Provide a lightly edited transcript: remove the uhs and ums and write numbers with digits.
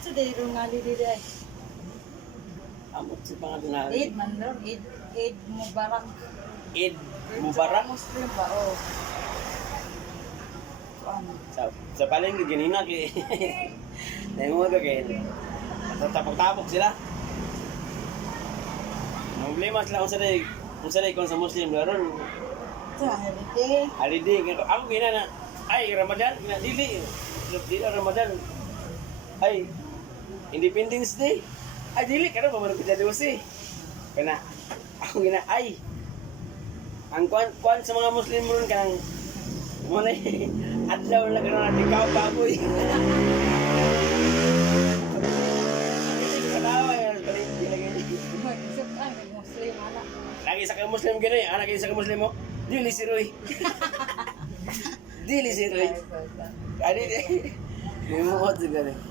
Sa dayro nga dili ay. Amot si pangalan na. Eid man ron, Eid Mubarak. Eid Mubarak. Muslim ba? Oh. Ano? Sa palengke ganina kay. Dahil mo kay. Tatapok-tapok sila. Ang problema sila kung sa Muslim laron. Sa holiday. Holiday ako gina na ay Ramadan gina dili Ramadan ay Independence Day ay dili kada pa man kita dosi kana ako gina ay ang kuan sa mga Muslim ron kanang mo na adlaw lang kana ikaw baboy kadawa yan Mag-isip ay Muslim anak. lagi sa kay Muslim gini anak sa kay Muslim mo dili si Roy dili si Roy adi di mo ko siguro